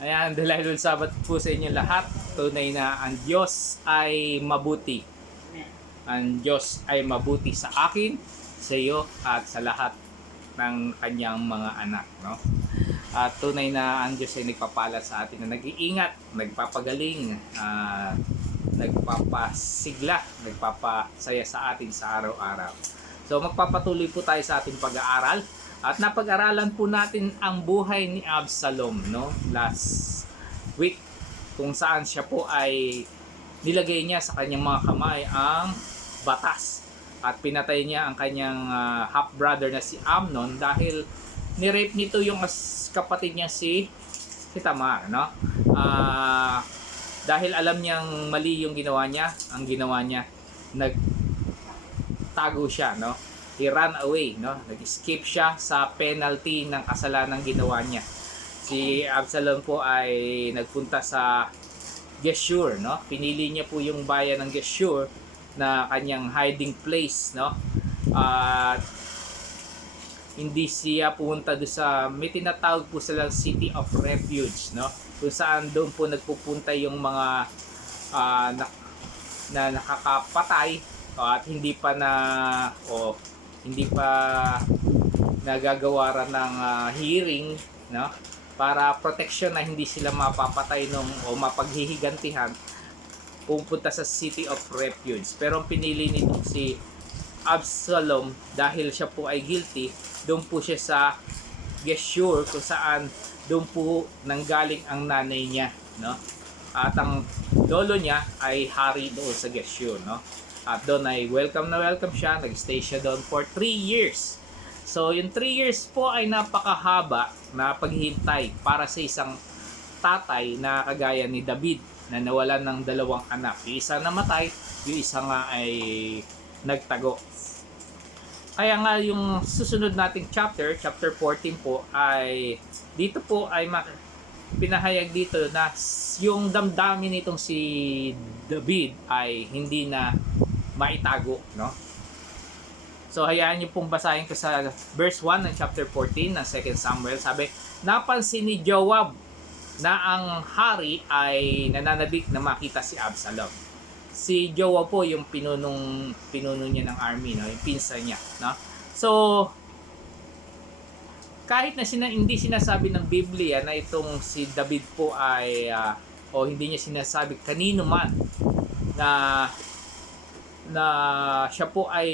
Ayan, dahil sabat po sa inyo lahat. Tunay na ang Diyos ay mabuti. Ang Diyos ay mabuti sa akin, sa iyo, at sa lahat ng kanyang mga anak. No? At tunay na ang Diyos ay nagpapala sa atin na nag-iingat, nagpapagaling, nagpapasigla, nagpapasaya sa atin sa araw-araw. So magpapatuloy po tayo sa ating pag-aaral. At napag-aralan po natin ang buhay ni Absalom, no? Last week, kung saan siya po ay nilagay niya sa kanyang mga kamay ang batas at pinatay niya ang kanyang half-brother na si Amnon dahil ni-rape nito yung kapatid niya si Tamar, no? Dahil alam niyang mali yung ginawa niya, ang ginawa niya, nagtago siya, no? He ran away, no? Nag-escape siya sa penalty ng kasalanan ginawa niya. Si Absalom po ay nagpunta sa Geshur, no? Pinili niya po yung bayan ng Geshur na kanyang hiding place, no? At hindi siya pumunta doon sa may tinatawag po silang City of Refuge, no? Kung saan doon po nagpupunta yung mga na nakakapatay at hindi pa nagagawaran ng hearing, no? Para protection na hindi sila mapapatay o mapaghihigantihan, pupunta sa City of Refuge. Pero ang pinili nitong si Absalom dahil siya po ay guilty, doon po siya sa Geshur kung saan doon po nanggaling ang nanay niya, no? At ang lolo niya ay hari doon sa Geshur, no? At doon ay welcome siya, nag-stay siya doon for 3 years. So yung 3 years po ay napakahaba na paghihintay para sa isang tatay na kagaya ni David na nawalan ng 2 anak. Yung isa namatay, yung isa nga ay nagtago. Kaya nga yung susunod nating chapter 14 po ay dito po ay pinahayag dito na yung damdamin nitong si David ay hindi na maitago, no? So hayaan niyo pong basahin ko sa verse 1 ng chapter 14 ng 2 Samuel. Sabi, napansin ni Joab na ang hari ay nananabik na makita si Absalom. Si Joab po yung pinuno niya ng army, no? Yung pinsan niya, no? So kahit na hindi sinasabi ng Biblia na itong si David po ay o hindi niya sinasabi kanino man na siya po ay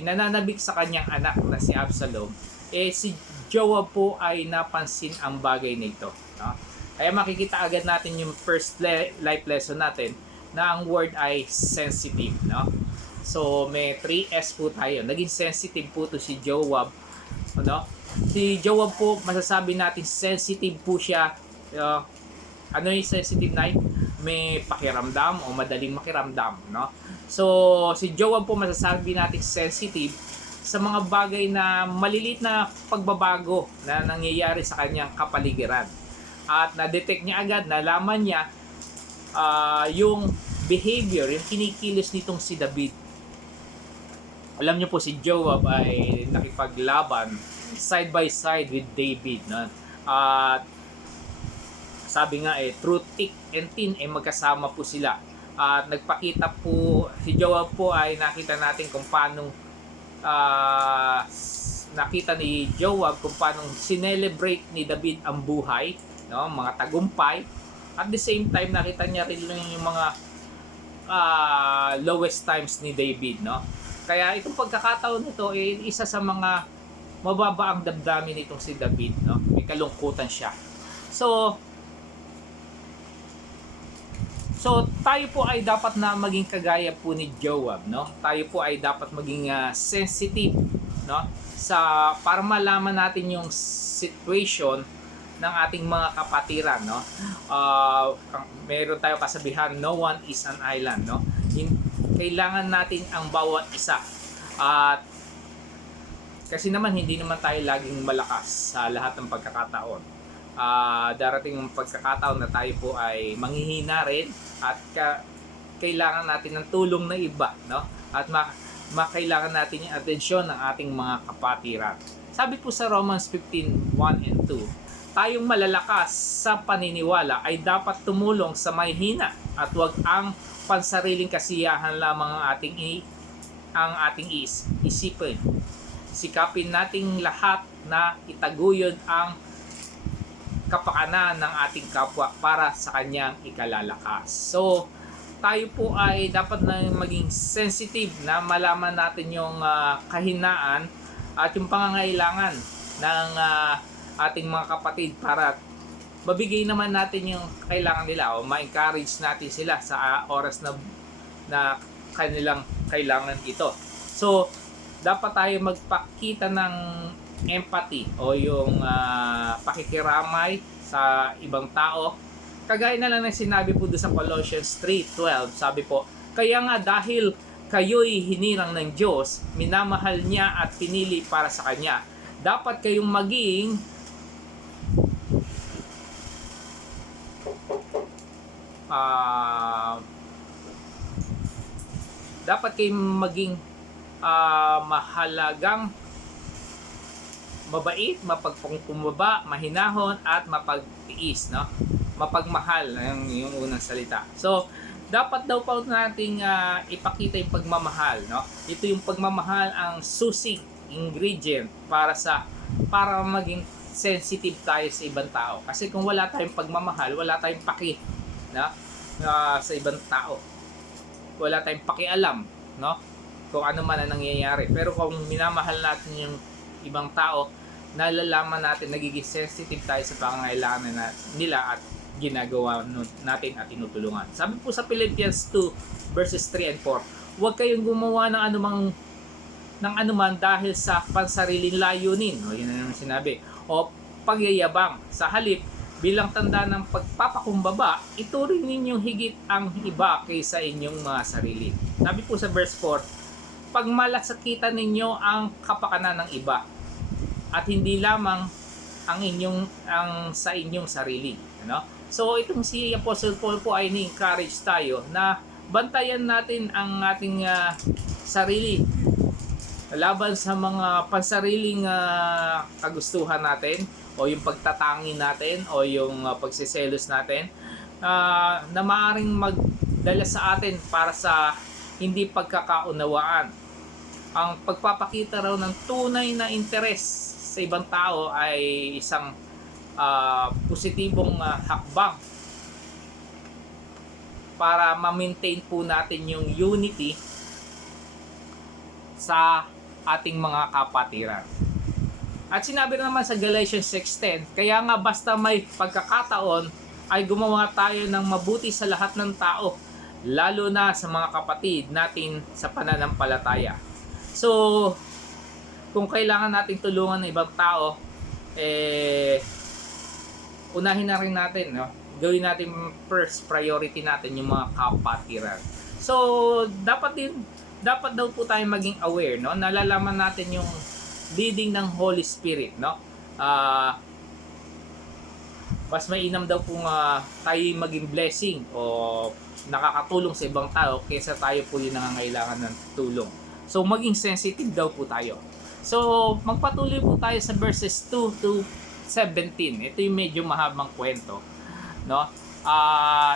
nananabik sa kanyang anak na si Absalom, si Joab po ay napansin ang bagay nito, no? Kaya makikita agad natin yung first life lesson natin na ang word ay sensitive, no? So may 3S po tayo. Naging sensitive po to si Joab, no? Si Joab po, masasabi natin sensitive po siya. Ano yung sensitive na? May pakiramdam o madaling makiramdam, no? So si Joab po masasabi natin sensitive sa mga bagay na maliliit na pagbabago na nangyayari sa kanyang kapaligiran. At na-detect niya agad, nalaman niya yung behavior, yung kinikilos nitong si David. Alam niyo po si Joab ay nakipaglaban side by side with David, no? At sabi nga through thick and thin magkasama po sila. At nagpakita po si Joab po ay nakita natin kung paano nakita ni Joab kung paano sinelebrate ni David ang buhay, no? Mga tagumpay. At the same time nakita niya rin yung mga lowest times ni David, no? Kaya itong pagkakataon nito ay isa sa mga mababa ang damdamin nitong si David, no? May kalungkutan siya. So tayo po ay dapat na maging kagaya po ni Joab, no? Tayo po ay dapat maging sensitive, no? Para malaman natin yung situation ng ating mga kapatiran, no? Meron tayo kasabihan, no one is an island, no? Kailangan natin ang bawat isa. At kasi naman hindi naman tayo laging malakas sa lahat ng pagkakataon. Darating yung pagkakataon na tayo po ay manghihina rin at kailangan natin ng tulong na iba, no? At makailangan natin yung atensyon ng ating mga kapatiran. Sabi po sa Romans 15:1 and 2, tayong malalakas sa paniniwala ay dapat tumulong sa mahihina at wag ang pansariling kasiyahan lamang ang ating isipin. Sikapin nating lahat na itaguyod ang kapakanan ng ating kapwa para sa kanyang ikalalakas. So, tayo po ay dapat na maging sensitive na malaman natin yung kahinaan at yung pangangailangan ng ating mga kapatid para mabigay naman natin yung kailangan nila o ma-encourage natin sila sa oras na kanilang kailangan ito. So, dapat tayo magpakita ng empathy o yung pakikiramay sa ibang tao. Kagaya na lang ng sinabi po doon sa Colossians 3:12, sabi po, kaya nga dahil kayo'y hinirang ng Diyos, minamahal niya at pinili para sa Kanya. Dapat kayong maging mahalagang, mabait, mapagpakumbaba, mahinahon at mapagtiis, no? Mapagmahal yung unang salita. So, dapat daw po nating ipakita yung pagmamahal, no? Ito yung pagmamahal ang susi ingredient para maging sensitive tayo sa ibang tao. Kasi kung wala tayong pagmamahal, wala tayong paki, no? Sa ibang tao. Wala tayong pakialam, no? Kung ano man ang nangyayari. Pero kung minamahal natin yung ibang tao, nalalaman natin, nagiging sensitive tayo sa pangangailangan nila at ginagawa natin at tinutulungan. Sabi po sa Philippians 2 verses 3 and 4, huwag kayong gumawa ng anuman dahil sa pansariling layunin, o yun na naman sinabi, o pagyayabang. Sa halip, bilang tanda ng pagpapakumbaba, ituring ninyong higit ang iba kaysa inyong mga sarili. Sabi po sa verse 4, pagmalasakitan ninyo ang kapakanan ng iba at hindi lamang ang sa inyong sarili, ano? So itong si Apostle Paul po ay ni-encourage tayo na bantayan natin ang ating sarili laban sa mga pansariling kagustuhan natin o yung pagtatangi natin o yung pagsiselos natin na maaaring magdala sa atin para sa hindi pagkakaunawaan. Ang pagpapakita raw ng tunay na interes sa ibang tao ay isang positibong hakbang para ma-maintain po natin yung unity sa ating mga kapatiran. At sinabi naman sa Galatians 6:10, kaya nga basta may pagkakataon ay gumawa tayo ng mabuti sa lahat ng tao, lalo na sa mga kapatid natin sa pananampalataya. So, kung kailangan nating tulungan ng ibang tao, unahin na rin natin, no? Gawin natin first priority natin yung mga kapatiran. So, dapat daw po tayo maging aware, no? Nalalaman natin yung leading ng Holy Spirit, no? Mas mainam daw kung tayo maging blessing o nakakatulong sa ibang tao kaysa tayo po yung nangangailangan ng tulong. So, maging sensitive daw po tayo. So, magpatuloy po tayo sa verses 2 to 17. Ito yung medyo mahabang kwento, no?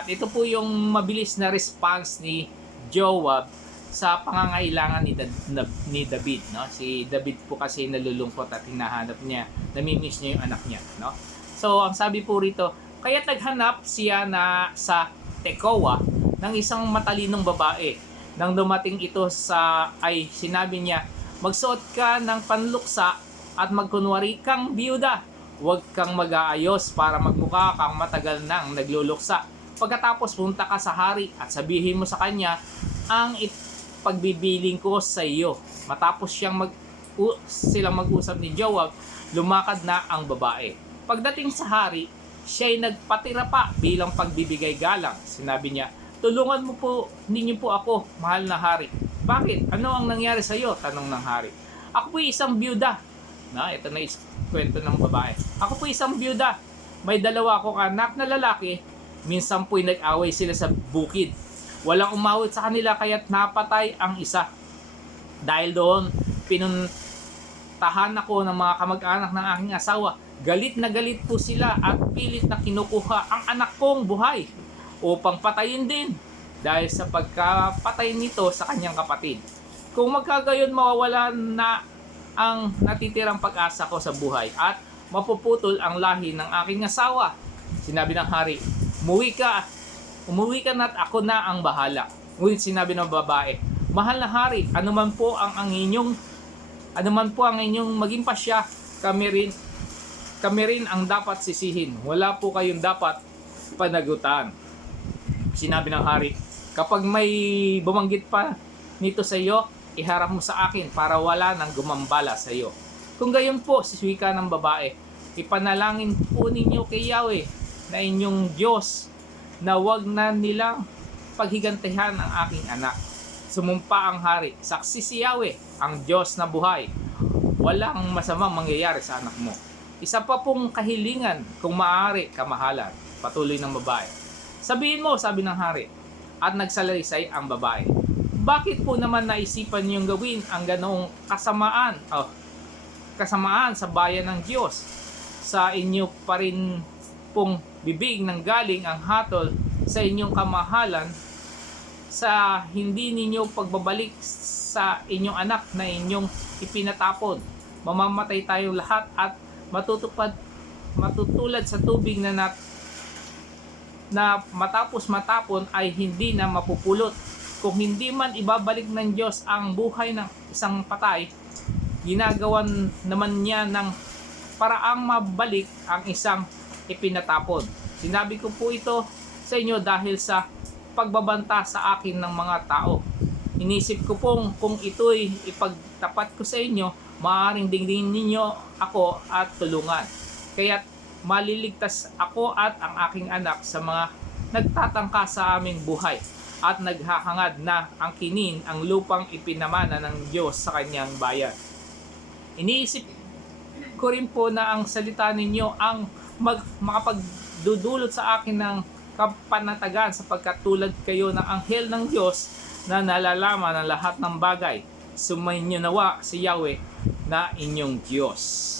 Ito po yung mabilis na response ni Joab sa pangangailangan ni David, no? Si David po kasi nalulungkot at hinahanap niya, namimiss niya yung anak niya, no? So, ang sabi po rito, kaya naghanap siya sa Tekoa ng isang matalinong babae. Nang dumating ito ay sinabi niya, magsuot ka ng panluksa at magkunwari kang biyuda. Huwag kang mag-aayos para magmukha kang matagal nang nagluluksa. Pagkatapos punta ka sa hari at sabihin mo sa kanya ang pagbibiling ko sa iyo. Matapos silang mag-usap ni Joab, lumakad na ang babae. Pagdating sa hari, siya'y nagpatira pa bilang pagbibigay galang. Sinabi niya, tulungan mo po ninyo po ako, mahal na hari. Bakit? Ano ang nangyari sa iyo? Tanong ng hari. Ako po isang byuda. Ito na kwento ng babae. Ako po isang byuda. May dalawa akong anak na lalaki. Minsan po'y nag-away sila sa bukid. Walang umawit sa kanila kaya't napatay ang isa. Dahil doon, pinuntahan ako ng mga kamag-anak ng aking asawa. Galit na galit po sila at pilit na kinukuha ang anak kong buhay upang patayin din dahil sa pagkapatay nito sa kanyang kapatid. Kung magkagayon, mawawala na ang natitirang pag-asa ko sa buhay at mapuputol ang lahi ng aking asawa. Sinabi ng hari, umuwi ka na't ako na ang bahala. Ngunit sinabi ng babae, mahal na hari, anuman po ang inyong maging pasya, kami rin ang dapat sisihin. Wala po kayong dapat panagutan. Sinabi ng hari, kapag may bumanggit pa nito sa iyo, iharap mo sa akin para wala nang gumambala sa iyo. Kung gayon po, siswika ng babae, ipanalangin po ninyo kay Yahweh na inyong Diyos na wag na nilang paghigantihan ang aking anak. Sumumpa ang hari, saksi si Yahweh, ang Diyos na buhay. Walang masamang mangyayari sa anak mo. Isa pa pong kahilingan, kung maaari, kamahalan. Patuloy ng babae. Sabihin mo, sabi ng hari, at nagsalaysay ang babae. Bakit po naman naisipan niyong gawin ang ganoong kasamaan sa bayan ng Diyos? Sa inyo pa rin pong bibig nang galing ang hatol sa inyong kamahalan sa hindi ninyo pagbabalik sa inyong anak na inyong ipinatapon. Mamamatay tayong lahat at matutulad sa tubig na matapos matapon ay hindi na mapupulot. Kung hindi man ibabalik ng Diyos ang buhay ng isang patay, ginagawan naman niya ng paraang mabalik ang isang ipinatapon. Sinabi ko po ito sa inyo dahil sa pagbabanta sa akin ng mga tao. Inisip ko pong kung ito'y ipagtapat ko sa inyo, maaaring dingdingin ninyo ako at tulungan. Kaya't maliligtas ako at ang aking anak sa mga nagtatangka sa aming buhay at naghahangad na ang kinin ang lupang ipinamana ng Diyos sa kanyang bayan. Iniisip ko rin po na ang salita ninyo ang makapagdudulot sa akin ng kapanatagan sapagkat tulad kayo ng anghel ng Diyos na nalalaman ang lahat ng bagay. Sumainyo nawa si Yahweh na inyong Diyos.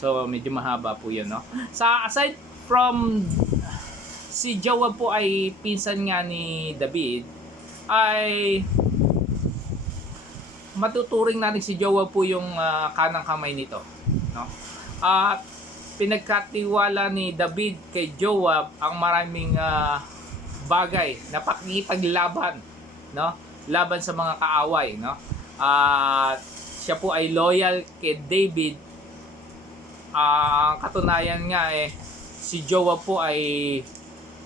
So medyo mahaba po yun, no? Aside from si Joab po ay pinsan nga ni David, ay matuturing natin si Joab po yung kanang kamay nito, no? At pinagkatiwala ni David kay Joab ang maraming bagay na pakikipaglaban, no? Laban sa mga kaaway, no? At siya po ay loyal kay David. Katunayan nga si Joab po ay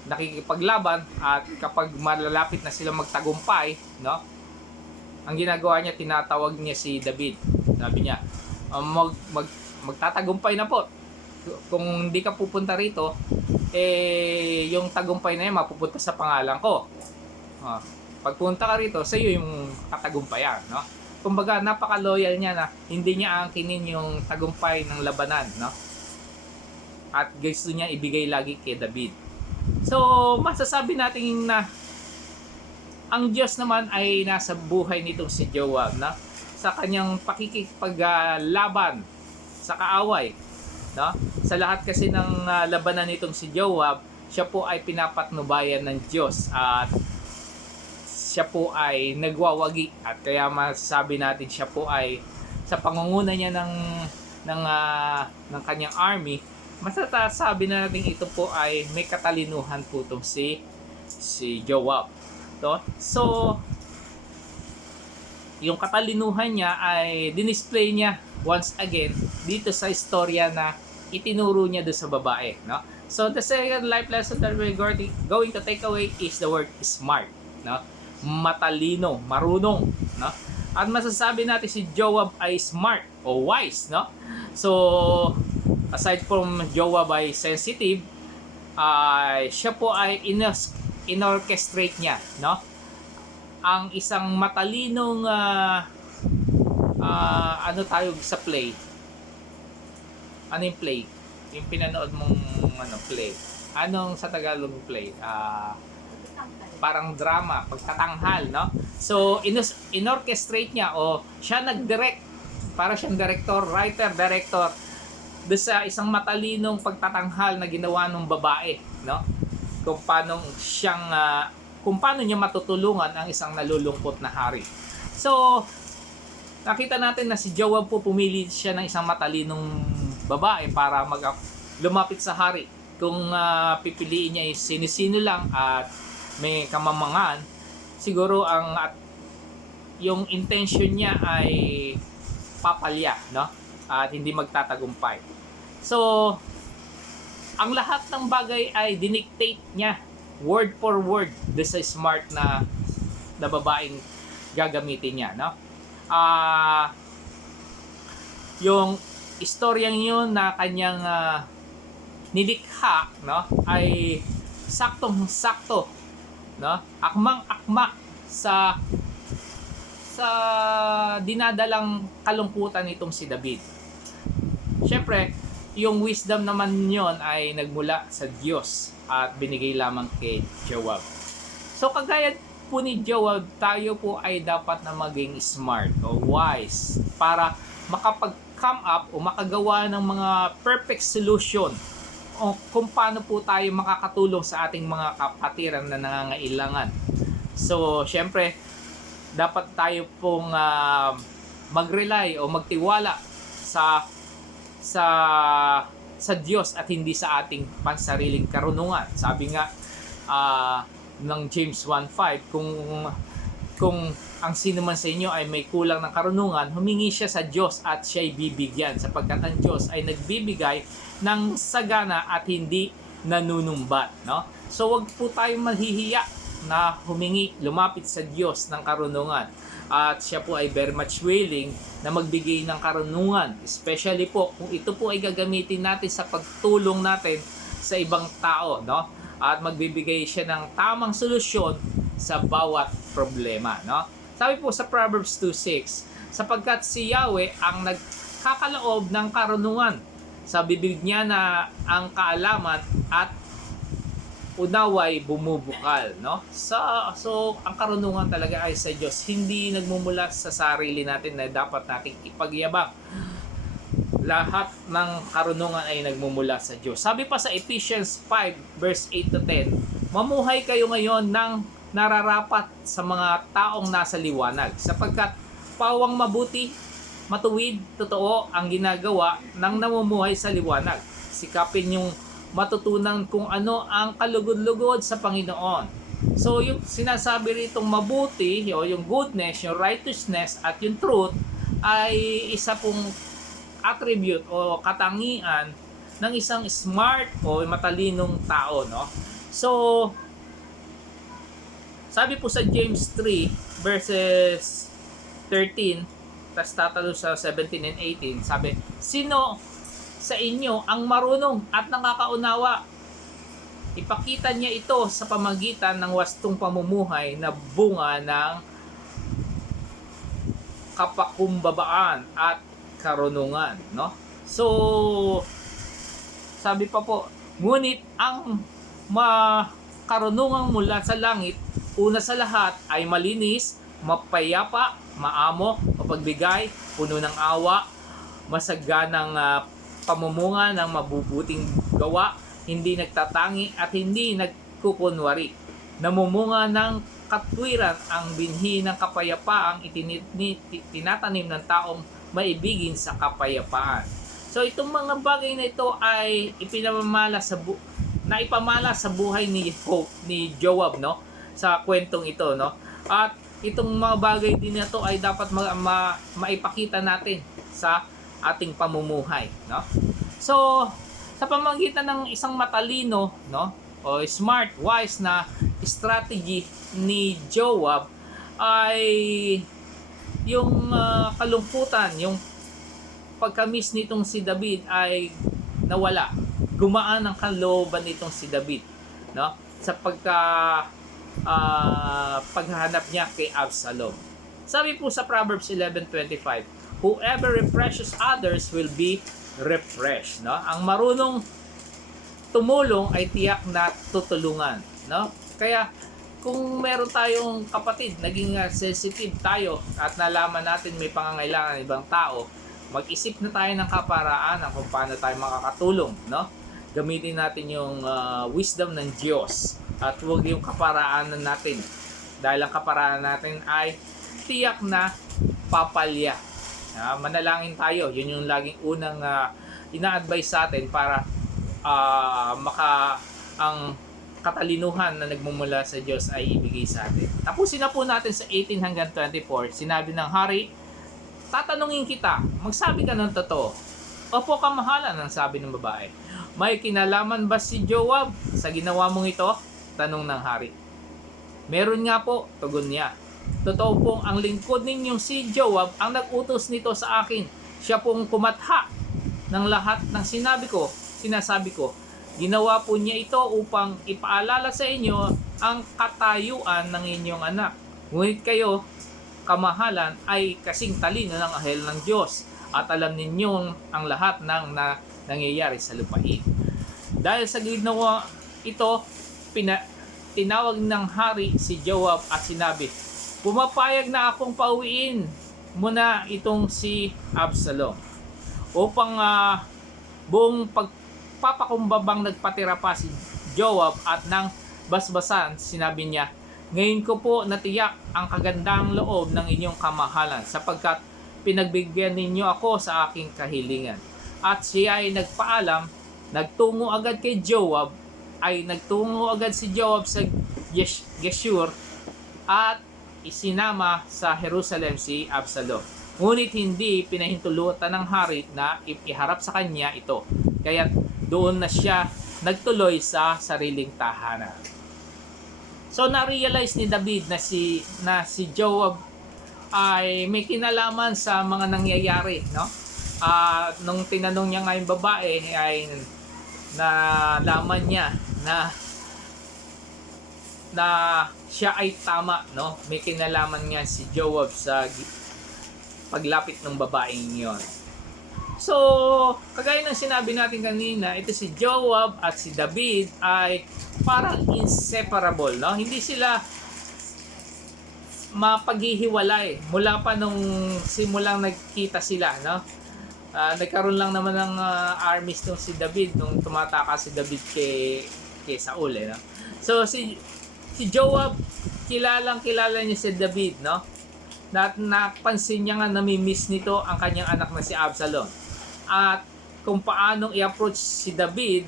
nakikipaglaban at kapag malalapit na sila magtagumpay, no? Ang ginagawa niya, tinatawag niya si David. Sabi niya, magtatagumpay na po. Kung hindi ka pupunta rito, yung tagumpay na yan mapupunta sa pangalan ko. Pagpunta ka rito, sa iyo yung katagumpayan, no? Kumbaga, napaka-loyal niya na hindi niya angkinin yung tagumpay ng labanan, no? At gusto niya ibigay lagi kay David. So, masasabi natin na ang Diyos naman ay nasa buhay nitong si Joab, no? Sa kanyang pakikipaglaban sa kaaway, no? Sa lahat kasi ng labanan nitong si Joab, siya po ay pinapatnubayan ng Diyos at siya po ay nagwawagi at kaya masasabi natin siya po ay sa pangunguna niya ng kanyang army, masasabi na natin ito po ay may katalinuhan po itong si Joab, to. So yung katalinuhan niya ay dinisplay niya once again dito sa istorya na itinuro niya doon sa babae, no? So the second life lesson that we're going to take away is the word smart, no? Matalino, marunong, no? At masasabi natin si Joab ay smart o wise, no? So aside from Joab ay sensitive, siya po ay inorchestrate niya, no? Ang isang matalinong ano tayo sa play? Ano yung play? Yung pinanood mong play. Anong sa Tagalog play? Parang drama, pagtatanghal, no? So, inorchestrate niya o siya nag-direct. Para siyang director, writer, director. doon sa isang matalinong pagtatanghal na ginawa ng babae, no? Kung paano kung paano niya matutulungan ang isang nalulungkot na hari. So, nakita natin na si Joab po pumili siya ng isang matalinong babae para lumapit sa hari. Kung pipiliin niya sino-sino lang at may kamamangan, siguro yung intention niya ay papalya, no? At hindi magtatagumpay. So, ang lahat ng bagay ay dinictate niya word for word sa smart na babaeng gagamitin niya, no? Yung istoryang yun na kanyang nilikha, no, ay saktong-sakto, no? Akmang-akma sa dinadalang kalungkutan nitong si David. Siyempre, yung wisdom naman yon ay nagmula sa Diyos at binigay lamang kay Joab. So kagaya po ni Joab, tayo po ay dapat na maging smart o wise para makapag-come up o makagawa ng mga perfect solution o kung paano po tayo makakatulong sa ating mga kapatiran na nangangailangan. So siyempre, dapat tayo pong mag-rely o magtiwala sa Diyos at hindi sa ating pansariling karunungan. Sabi nga ng James 1:5, kung ang sino man sa inyo ay may kulang ng karunungan, humingi siya sa Diyos at siya'y bibigyan, sapagkat ang Diyos ay nagbibigay ng sagana at hindi nanunumbat, no? So wag po tayong mahihiya na lumapit sa Diyos ng karunungan. At siya po ay very much willing na magbigay ng karunungan, especially po kung ito po ay gagamitin natin sa pagtulong natin sa ibang tao, no? At magbibigay siya ng tamang solusyon sa bawat problema, no? Sabi po sa Proverbs 2:6, sapagkat si Yahweh ang nagkakaloob ng karunungan, sa bibig niya na ang kaalaman at unaway bumubukal, no? So ang karunungan talaga ay sa Diyos, hindi nagmumula sa sarili natin na dapat nating ipagyabang. Lahat ng karunungan ay nagmumula sa Diyos. Sabi pa sa Ephesians 5 verse 8 to 10, mamuhay kayo ngayon ng nararapat sa mga taong nasa liwanag, sapagkat pawang mabuti, matuwid, totoo ang ginagawa ng namumuhay sa liwanag. Sikapin yung matutunan kung ano ang kalugod-lugod sa Panginoon. So yung sinasabi ritong mabuti, yung goodness, yung righteousness at yung truth ay isa pong attribute o katangian ng isang smart o matalinong tao, no? So sabi po sa James 3 verses 13, tas tatalo sa 17 and 18, sabi, sino sa inyo ang marunong at nakakaunawa? Ipakita niya ito sa pamagitan ng wastong pamumuhay na bunga ng kapakumbabaan at karunungan, no? So sabi pa po, ngunit ang karunungan mula sa langit, una sa lahat ay malinis, mapayapa, maamo, mapagbigay, puno ng awa, masaganang pamumunga ng mabubuting gawa, hindi nagtatangi at hindi nagkukunwari. Namumunga ng katwiran, ang binhi ng kapayapaang tinatanim ng taong maibigin sa kapayapaan. So itong mga bagay na ito ay ipamala sa buhay ni Joab, no? Sa kwentong ito, no? At itong mga bagay din na ito ay dapat maipakita natin sa ating pamumuhay, no? So sa pamamagitan ng isang matalino, no, o smart, wise na strategy ni Joab ay yung kalungkutan, yung pagka-miss nitong si David ay nawala. Gumaan ang kalooban nitong si David, no, sa paghahanap niya kay Absalom. Sabi po sa Proverbs 11:25, whoever refreshes others will be refreshed, no? Ang marunong tumulong ay tiyak na tutulungan, no? Kaya kung meron tayong kapatid, naging sensitive tayo at nalaman natin may pangangailangan ng ibang tao, mag-isip na tayo ng kaparaanan kung paano tayo makakatulong, no? Gamitin natin yung wisdom ng Diyos at huwag yung kaparaanan natin. Dahil ang kaparaanan natin ay tiyak na papalya. Manalangin tayo. Yun yung laging unang ina-advise sa atin para ang katalinuhan na nagmumula sa Diyos ay ibigay sa atin. Tapusin na po natin sa 18 hanggang 24. Sinabi ng hari, tatanungin kita, magsabi ka ng totoo. Opo, kamahalan, ang sabi ng babae. May kinalaman ba si Joab sa ginawa mong ito? Tanong ng hari. Meron nga po, tugon niya. Totoo pong ang lingkod ninyong si Joab ang nag-utos nito sa akin. Siya pong kumatha ng lahat ng sinasabi ko. Ginawa po niya ito upang ipaalala sa inyo ang katayuan ng inyong anak. Ngunit kayo, kamahalan, ay kasing talino ng anghel ng Diyos at alam ninyong ang lahat ng nangyayari sa lupain. Dahil sa ginawa ito, tinawag ng hari si Joab at sinabi, pumapayag na akong pauwiin muna itong si Absalom upang buong pagpapakumbabang nagpatira pa si Joab at nang basbasan, sinabi niya, ngayon ko po natiyak ang kagandang loob ng inyong kamahalan sapagkat pinagbigyan ninyo ako sa aking kahilingan. At siya ay nagpaalam, nagtungo agad si Joab sa Geshur at isinama sa Jerusalem si Absalom. Ngunit hindi pinahintulutan ng hari na iharap sa kanya ito. Kaya doon na siya nagtuloy sa sariling tahanan. So na-realize ni David na si Joab ay may kinalaman sa mga nangyayari, no? Nung tinanong niya nga yung babae ay nalaman niya na siya ay tama, no? May kinalaman nga si Joab sa paglapit ng babaeng yon. So, kagaya ng sinabi natin kanina, ito si Joab at si David ay parang inseparable, no? Hindi sila mapaghihiwalay mula pa nung simulang nagkita sila, no? Nagkaroon lang naman ng armies nung si David nung tumataka si David kay Saul, no? So si Joab, kilala niya si David, no? Napansin niya nga nami-miss nito ang kanyang anak na si Absalom. At kung paanong i-approach si David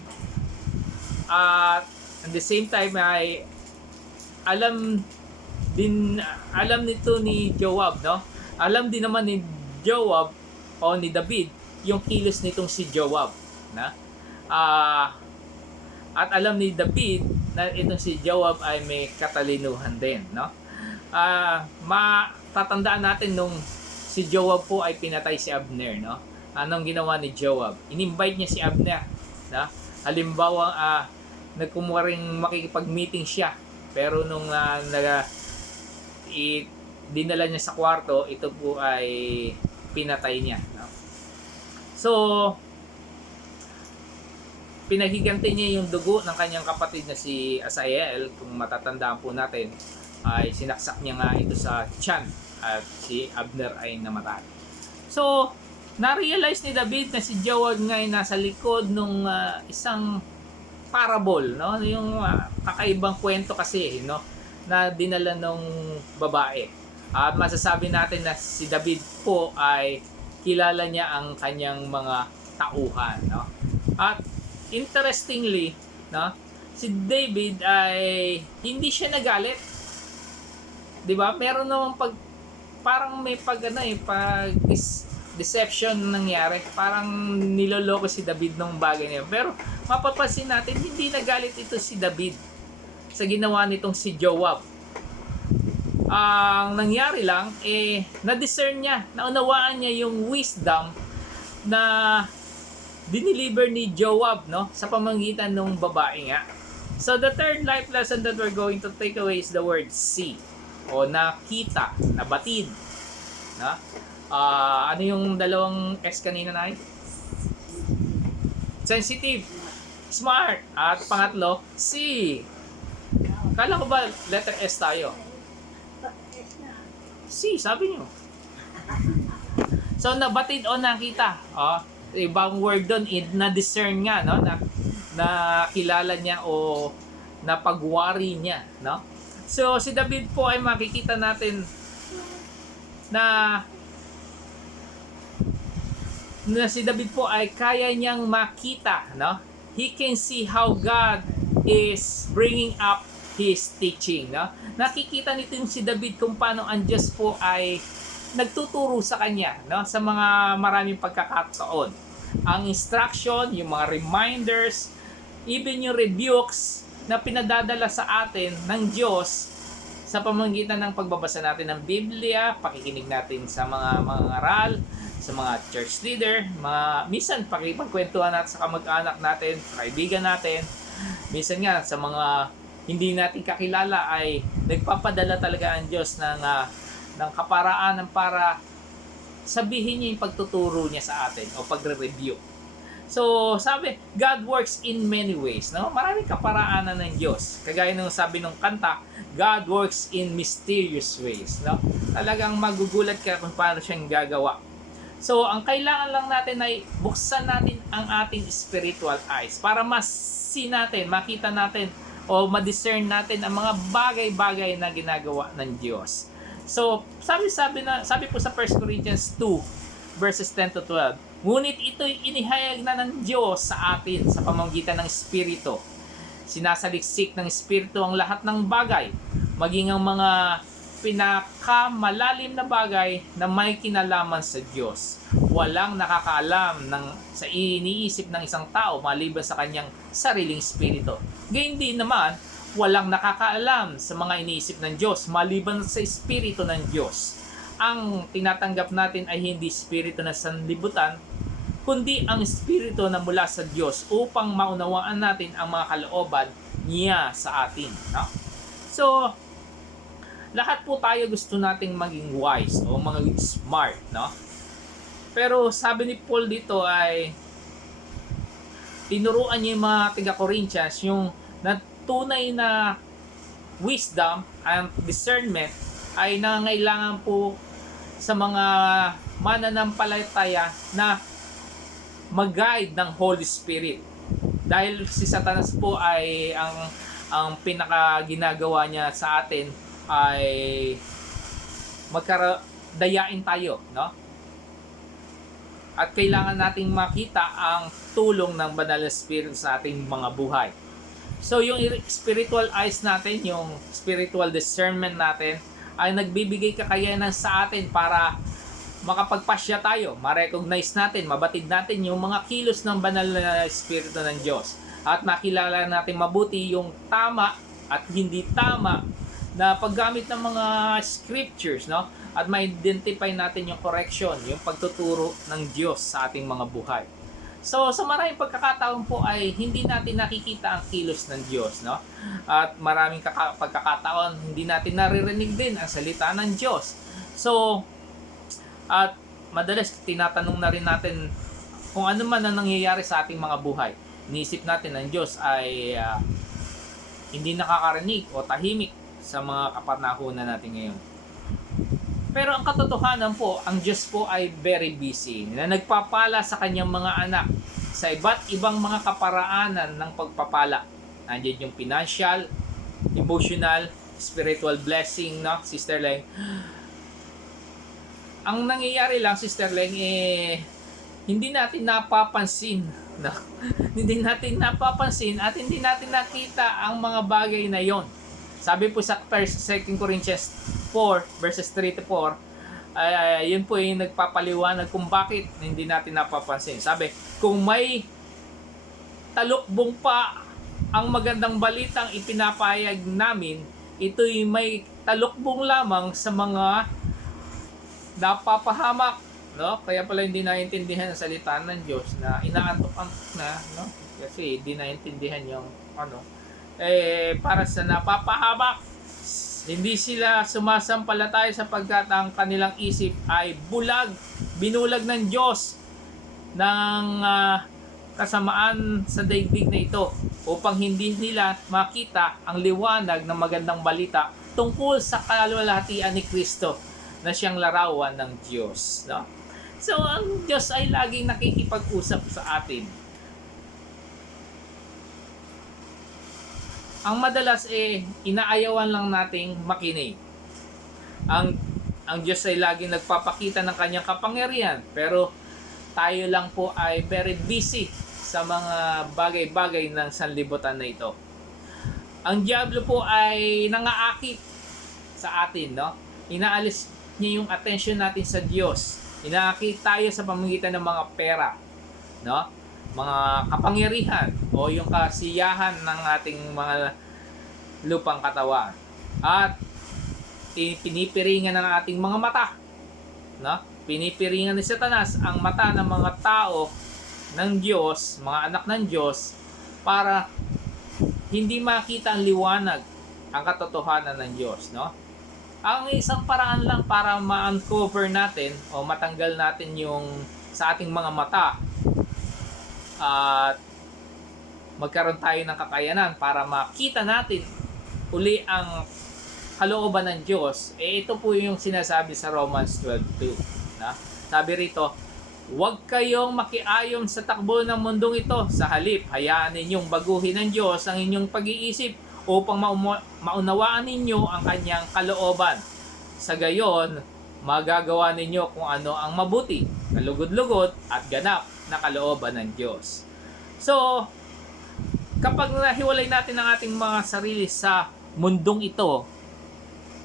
at at the same time ay alam nito ni Joab, no? Alam din naman ni Joab o ni David yung kilos nitong si Joab, na at alam ni David na itong si Joab ay may katalinuhan din, no? Matatandaan natin nung si Joab po ay pinatay si Abner, no? Anong ginawa ni Joab? In-invite niya si Abner, no? Halimbawa, nagkumuring makikipag-meeting siya, pero nung dinala niya sa kwarto, ito po ay pinatay niya, no? So pinahiganti niya yung dugo ng kanyang kapatid na si Asael. Kung matatandaan po natin, ay sinaksak niya nga ito sa tiyan at si Abner ay namatay. So na-realize ni David na si Joab nga ay nasa likod nung isang parable, no? Yung kakaibang kwento kasi, no, na dinala nung babae. At masasabi natin na si David po ay kilala niya ang kanyang mga tauhan, no? At interestingly, no, si David ay hindi siya nagalit. 'Di ba? Meron namang parang may pag deception nangyari. Parang niloloko si David nung bagay niya. Pero mapapansin natin, hindi nagalit ito si David sa ginawa nitong si Joab. Ang nangyari lang, na-discern niya, naunawaan niya yung wisdom na dineliver ni Joab, no, sa pamamagitan ng babae nga. So the third life lesson that we're going to take away is the word see, o nakita, nabatid, no? Ano yung dalawang S kanina na? Sensitive, smart, at pangatlo, see. Kala ko ba letter S tayo? See, sabi nyo. So So nabatid o nakita. Ibang word doon, na-discern nga, no? Na kilala niya o napagwari niya, no? So si David po ay makikita natin na si David po ay kaya niyang makita, no? He can see how God is bringing up his teaching, no? Nakikita nito si David kung paano ang Diyos po ay nagtuturo sa kanya, no? Sa mga maraming pagkakataon. Ang instruction, yung mga reminders, even yung rebukes na pinadadala sa atin ng Diyos sa pamamagitan ng pagbabasa natin ng Biblia, pakikinig natin sa mga aral, sa mga church leader, minsan pakipagkwentuhan natin sa kamag-anak natin, sa kaibigan natin, minsan nga sa mga hindi natin kakilala ay nagpapadala talaga ang Diyos ng kaparaanan para sabihin niya yung pagtuturo niya sa atin o pagre-review. So, sabi, God works in many ways, no? Maraming kaparaanan ng Diyos. Kagaya nung sabi nung kanta, God works in mysterious ways, no? Talagang magugulat ka kung paano siyang gagawa. So, ang kailangan lang natin ay buksan natin ang ating spiritual eyes para natin, makita natin o ma-discern natin ang mga bagay-bagay na ginagawa ng Diyos. So, sabi po sa 1 Corinthians 2 verses 10 to 12, ngunit ito'y inihayag na ng Diyos sa atin sa pamamagitan ng Espiritu. Sinasaliksik ng Espiritu ang lahat ng bagay, maging ang mga pinakamalalim na bagay na may kinalaman sa Diyos. Walang nakakaalam sa iniisip ng isang tao maliban sa kanyang sariling espiritu. Gayun din naman, walang nakakaalam sa mga iniisip ng Diyos maliban sa espiritu ng Diyos. Ang tinatanggap natin ay hindi espiritu na sanlibutan, kundi ang espiritu na mula sa Diyos upang maunawaan natin ang mga kalooban niya sa atin. No? So, lahat po tayo gusto nating maging wise o maging smart, no? Pero sabi ni Paul dito ay tinuruan niya yung mga taga-Corinthians yung tunay na wisdom and discernment ay nangangailangan po sa mga mananampalataya na mag-guide ng Holy Spirit. Dahil si Satanas po ay ang pinaka ginagawa niya sa atin ay dayain tayo, no? At kailangan nating makita ang tulong ng Banal na Espiritu sa ating mga buhay. So yung spiritual eyes natin, yung spiritual discernment natin ay nagbibigay kakayanan sa atin para makapagpasya tayo, ma-recognize natin, mabatid natin yung mga kilos ng Banal na Espiritu ng Diyos at makilala natin mabuti yung tama at hindi tama na paggamit ng mga scriptures, no? At ma-identify natin yung correction, yung pagtuturo ng Diyos sa ating mga buhay. So, sa maraming pagkakataon po ay hindi natin nakikita ang kilos ng Diyos, no? At maraming pagkakataon hindi natin naririnig din ang salita ng Diyos. So, at madalas tinatanong na rin natin kung ano man ang nangyayari sa ating mga buhay. Iniisip natin ang Diyos ay hindi nakakarinig o tahimik sa mga kapanahunan natin ngayon. Pero ang katotohanan po, ang Diyos po ay very busy na nagpapala sa kanyang mga anak sa iba't ibang mga kaparaanan ng pagpapala. Nandiyan yung financial, emotional, spiritual blessing, no, Sister Leng. Ang nangyayari lang, Sister Leng, hindi natin napapansin, no? Hindi natin napapansin at hindi natin nakita ang mga bagay na yon. Sabi po sa 2 Corinthians 4 verses 3 to 4, yun po yung nagpapaliwanag kung bakit hindi natin napapansin. Sabi, kung may talukbong pa ang magandang balitang ipinapahayag namin, ito'y may talukbong lamang sa mga napapahamak, no? Kaya pala hindi naintindihan ang salita ng Diyos na inaantok-antok na, no? Kasi hindi naintindihan yung para sa napapahamak. Hindi sila sumasampalataya sapagkat ang kanilang isip ay binulag ng Diyos ng kasamaan sa daigdig na ito upang hindi nila makita ang liwanag ng magandang balita tungkol sa kalwalhatian ni Kristo na siyang larawan ng Diyos, no? So, ang Diyos ay laging nakikipag-usap sa atin. Ang madalas inaayawan lang nating makinig. Ang Diyos ay laging nagpapakita ng kanyang kapangyarihan, pero tayo lang po ay very busy sa mga bagay-bagay ng sanlibutan na ito. Ang diablo po ay nangaakit sa atin, no? Inaalis niya yung attention natin sa Diyos. Inaakit tayo sa pamamagitan ng mga pera, no? Mga kapangyarihan o yung kasiyahan ng ating mga lupang katawan. At pinipiringan ng ating mga mata, no? Pinipiringan ni Satanas ang mata ng mga tao ng Diyos, mga anak ng Diyos, para hindi makita ang liwanag, ang katotohanan ng Diyos, no? Ang isang paraan lang para ma-uncover natin o matanggal natin yung sa ating mga mata at magkaroon tayo ng kakayanan para makita natin uli ang kalooban ng Diyos, ito po yung sinasabi sa Romans 12:2. Sabi rito, huwag kayong makiayon sa takbo ng mundong ito. Sa halip, hayaan ninyong baguhin ng Diyos ang inyong pag-iisip upang maunawaan ninyo ang kanyang kalooban. Sa gayon, magagawa ninyo kung ano ang mabuti, kalugod-lugod at ganap na kalooban ng Diyos. So, kapag nahiwalay natin ang ating mga sarili sa mundong ito,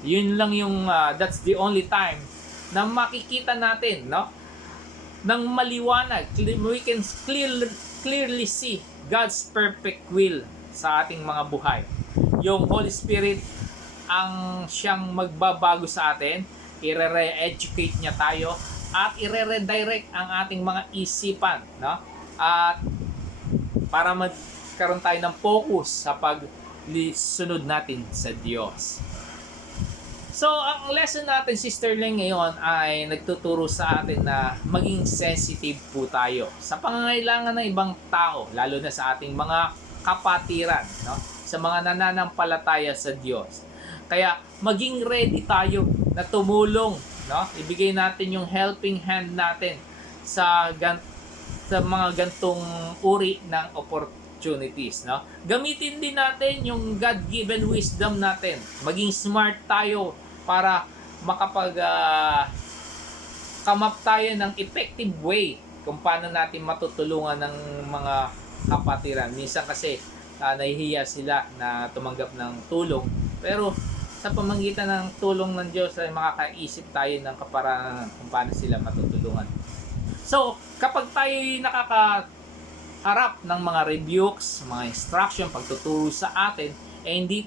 yun lang yung that's the only time na makikita natin, no, ng maliwanag. We can clearly see God's perfect will sa ating mga buhay. Yung Holy Spirit ang siyang magbabago sa atin, i-re-educate niya tayo at i-redirect ang ating mga isipan, no? At para magkaroon tayo ng focus sa pagsunod natin sa Diyos. So, ang lesson natin, Sister Ling, ngayon ay nagtuturo sa atin na maging sensitive po tayo sa pangangailangan ng ibang tao, lalo na sa ating mga kapatiran, no? Sa mga nananampalataya sa Diyos. Kaya maging ready tayo na tumulong, no? Ibigay natin yung helping hand natin sa mga gantong uri ng opportunities, no? Gamitin din natin yung God-given wisdom natin. Maging smart tayo para makapag come up tayo ng effective way kung paano natin matutulungan ng mga kapatiran. Minsan kasi nahihiya sila na tumanggap ng tulong, pero sa pamamagitan ng tulong ng Diyos ay makakaisip tayo ng kaparaanan kung paano sila matutulungan. So, kapag tayo nakakaharap ng mga rebukes, mga instruction, pagtuturo sa atin, hindi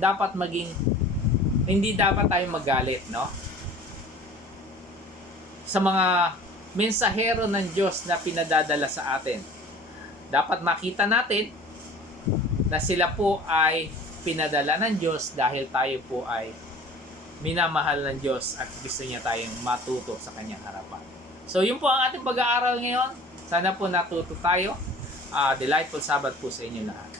dapat tayo magalit, no? Sa mga mensahero ng Diyos na pinadadala sa atin. Dapat makita natin na sila po ay pinadala ng Diyos dahil tayo po ay minamahal ng Diyos at gusto niya tayong matuto sa kanyang harapan. So, yun po ang ating pag-aaral ngayon. Sana po natuto tayo. Delightful Sabbath po sa inyo lahat.